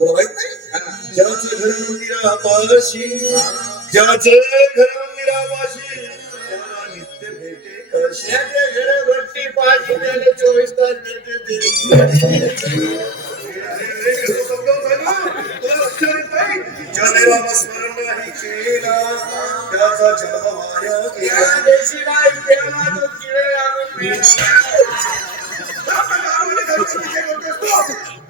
तुला माहित नाही ज्याचं घर मंदिरापाशी ज्याचं घर मंदिरापाशी त्याला नित्य भेटे कशी घर भट्टी पाहिजे त्याला 24 तास भेटे तुला लक्षात येत नाही ज्याने रामस्मरण नाही केला त्याचा जन्म वाया गेला देशी नाही प्याला तो किडे लागून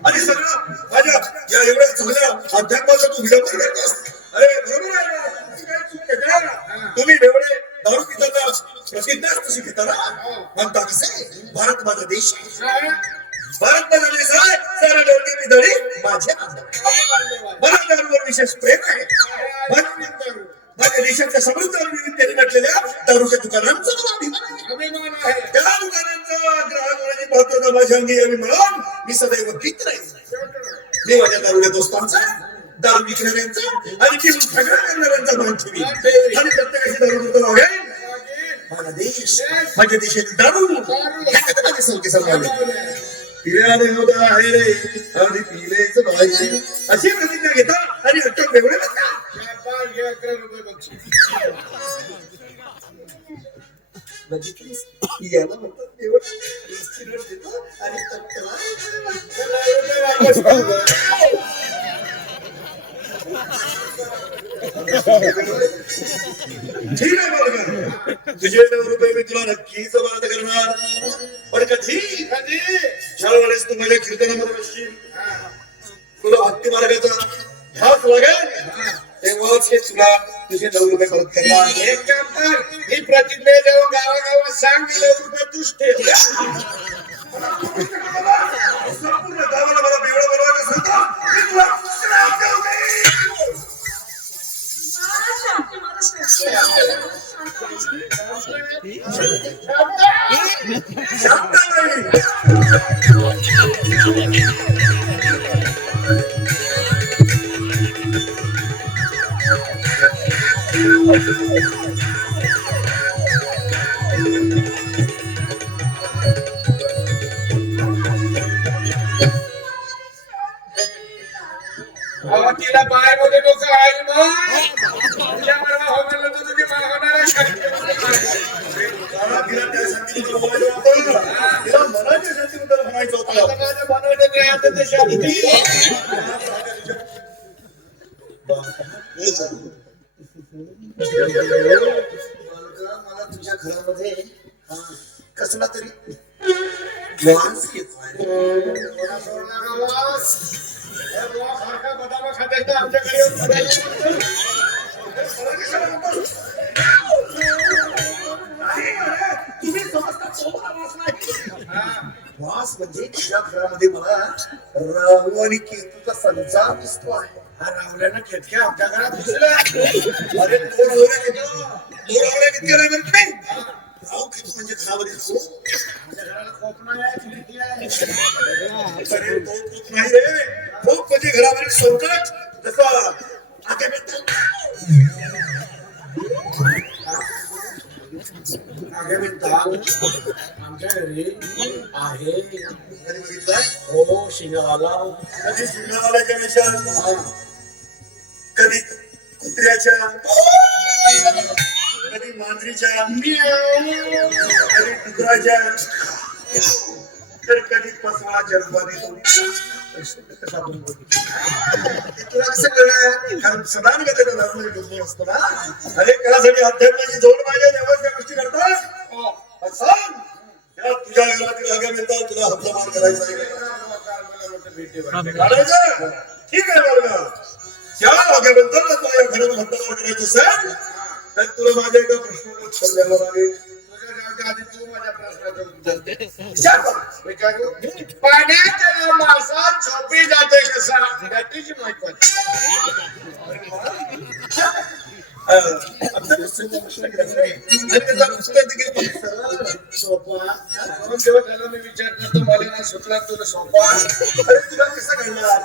आणि सगळं माझ्या या एवढ्या चांगल्या अध्यात्माचा तू विडंबन करतोस. अरे बरोबर आहे ना, तुमची काही चूक घेतला ना. तुम्ही एवढे दारू पिताना प्रतिज्ञाच तशी घेता ना. म्हणता कसे भारत माझा देश आहे, भारत माझा देश आहे. सारा डोळगे पितळी माझ्या मला दारूवर विशेष प्रेम आहे. माझ्या देशाच्या समृद्ध विविधतेने नटलेल्या दारूच्या दुकानांचा अभिमान आहे. त्या दुकानांचा ग्राहक होण्याची महत्वाचा माझ्या अंगी यावी म्हणून मी सदैव भीत राहील. मी माझ्या दारूच्या दोस्तांचा दारू विकणाऱ्यांचा आणि पिऊन सगळं करणाऱ्यांचा मान ठेवी आणि प्रत्येकाशी दारू करतो वागेल. माझा देश माझ्या देशातील दारू माझे सौके सर्वांनी पिल्याने होता आहे रे आणि पिलेच पाहिजे अशी प्रतिज्ञा घेता आणि अटक वेगळे बघता. 11 रुपये बक्षीस बघितलीस याला म्हणतात देव आणि ठीक आहे बघा तुझे 9 रुपये मी तुला नक्कीच परत करणार. पण कधी कधी ज्या वेळेस तू माझ्या कीर्तनामध्ये बसशील तुला भक्ती मार्गाचा ध्यास लागेल तेव्हाच हे तुला तुझे 9 रुपये परत करणार. एक काम कर ही प्रतिज्ञा जाऊन गावागावात सांग 9 रुपये तूच ठेव. संपूर्ण गावाला मला बेवडा बनवायचं सांगता मी तुला तिला बाय मध्ये लोक आहे तुझ्या मला होणार तर तुझी मा होणार तिला त्या शांतीबद्दल बोलायचं होतं. तिला मनाच्या शांतीबद्दल म्हणायचं होतं. आता माझ्या मनाने काय आता ते शांती मला तुझ्या घरामध्ये कसला तरी वास येतोय. वास म्हणजे तुझ्या घरामध्ये मला राहू आणि केतूचा संचार दिसतो आहे. हा राहुल्यानं केतक्या आमच्या घरात दिसला. अरे तो राहुल्या केतक्या नाही म्हणत नाही. राहू केतू म्हणजे घरामध्ये असो. माझ्या घराला खोप नाही आहे. अरे तो खोप नाही रे. खोप म्हणजे घरावरील संकट जसं आगे आमच्या घरी आहे. कधी बघितलं हो शिंगावाला. कधी शिंगावाल्याच्या वेशात कधी कुत्र्याच्या कधी मांजरीच्या कधी डुकराच्या तर कधी पसवा जन्माने कसा तुला कसं कळलं कारण सदानगतीला धर्म डुकून असतो ना. अरे त्यासाठी अध्यात्माची जोड पाहिजे तेव्हाच त्या गोष्टी करतात. तुझ्या घरातील आगामी तुला हप्तामान करायचा ठीक आहे बघा त्या आगाबद्दल तुला या घराला हप्तामान करायचं असेल तर तुला माझ्या एका प्रश्नाचं उत्तर द्यावं लागेल. आधी तू माझ्या प्रश्नाचं उत्तर दे. पाण्यात मासा झोपी जाते कसा त्याची महत्वाची सोपा जेव्हा त्याला मी विचार करतो मला ना सुटला तुला सोपा तुला कसं घडणार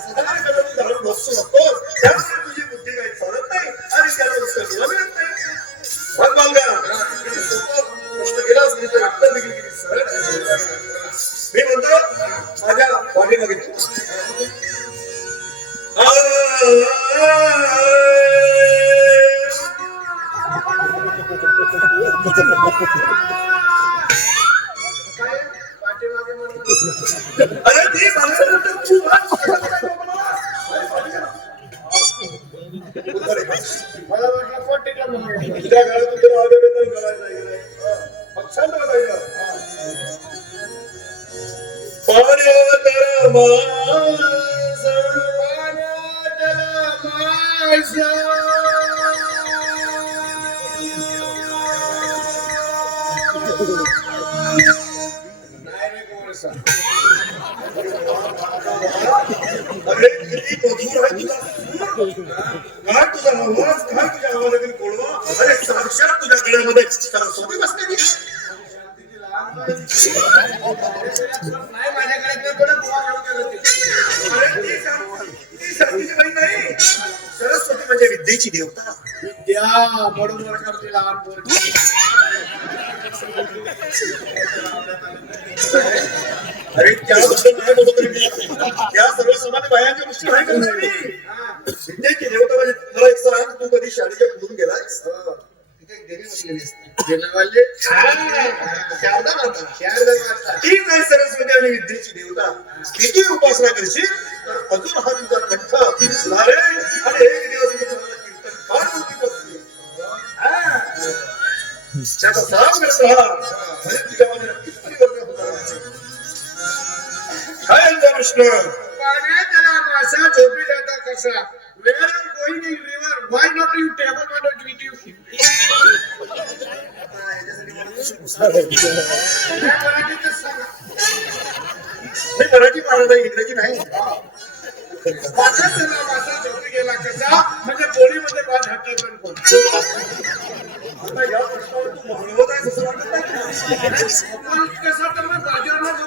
बसतो नको त्यामुळे तुझी बुद्धी काही चालत नाही आणि त्याचं उत्तर तुला मिळत नाही. प्रश्न केलाच नाही तर उत्तर देखील किती सरळ. मी म्हणतो माझ्या पाठीमागे अरे ती माझ्यानंतर तू वाच. मला वाटलं पोटीला म्हणून. तुझ्या घरातून तुला आवेदन करायचं आहे की नाही? मग शांत बसायचं. पाण्यातला मासा, अरे किती मधुर आहे तुझा सूर. काय तुझा आवाज, काय तुझ्या आवाजातील गोडवा. अरे साक्षात तुझ्या गळ्यामध्ये सरस्वती बसलेली आहे. नाही माझ्याकडे ते पण बुवा घेऊन गेलो ते. अरे ती साक्षीची बाई नाही, सरस्वती म्हणजे विद्येची देवता. विद्या म्हणून करते लहान पोरगी. अरे त्याबद्दल नाही बोलत रे मी. त्या सर्वसामान्य बायांच्या गोष्टी नाही करणार मी. विद्येची देवता म्हणजे मला एक सांग, तू कधी शाळेच्या पुढून गेलायस? तिथे एक देवी बसलेली असते. देणंवाले शारदा माता. शारदा माता. ती नाही सरस्वती आणि विद्येची देवता. तिची उपासना करशील तर अजून हा तुझा कंठ सुधारेल आणि एक दिवस मी तुम्हाला कीर्तन फार मोठी बसली. त्याचा सराव करत राहा आणि तुझ्यामध्ये नक्कीच परिवर्तन होणार. काय म्हणता कृष्ण? पाण्यातला मासा झोपी जाता कसा. Where are going in river? Why not you table? Why not we do? मराठीतच सांगा. मी मराठी पाहत आहे, इंग्रजी नाही. पाण्यातला मासा झोपी गेला कसा म्हणजे पोळीमध्ये भात घातला पण कोण. आता या प्रश्नावर तू भांडवत आहेस असं वाटत नाही. पण कसा तर मग बाजारला जो